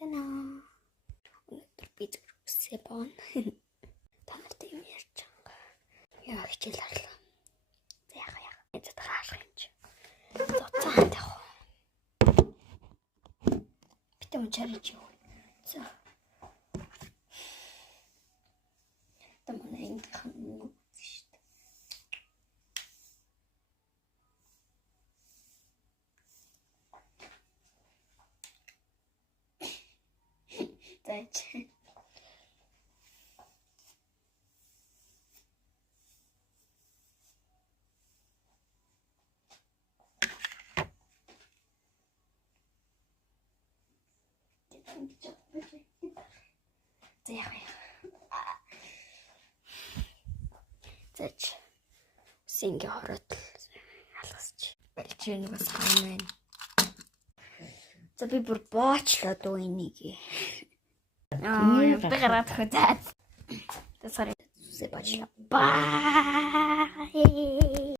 Тана. Өнөөдөр би зүрхсээ боон. Танарт юм ярьж байгаа. Яа хичээл харлаа. За яах. Эцэд хаалах юм чи. Цоцаанд явах. Битэ унчаарч юу. За. Тамана ингэхэн шүү дээ. Зайч. Зайч. Сингэ хороод алгасч. Балчийн бас хаана байна. За би бүр боочлоо дөө энийг. Би гараад хөө заа. Тэсарэ зүсэ бачлаа. Баа.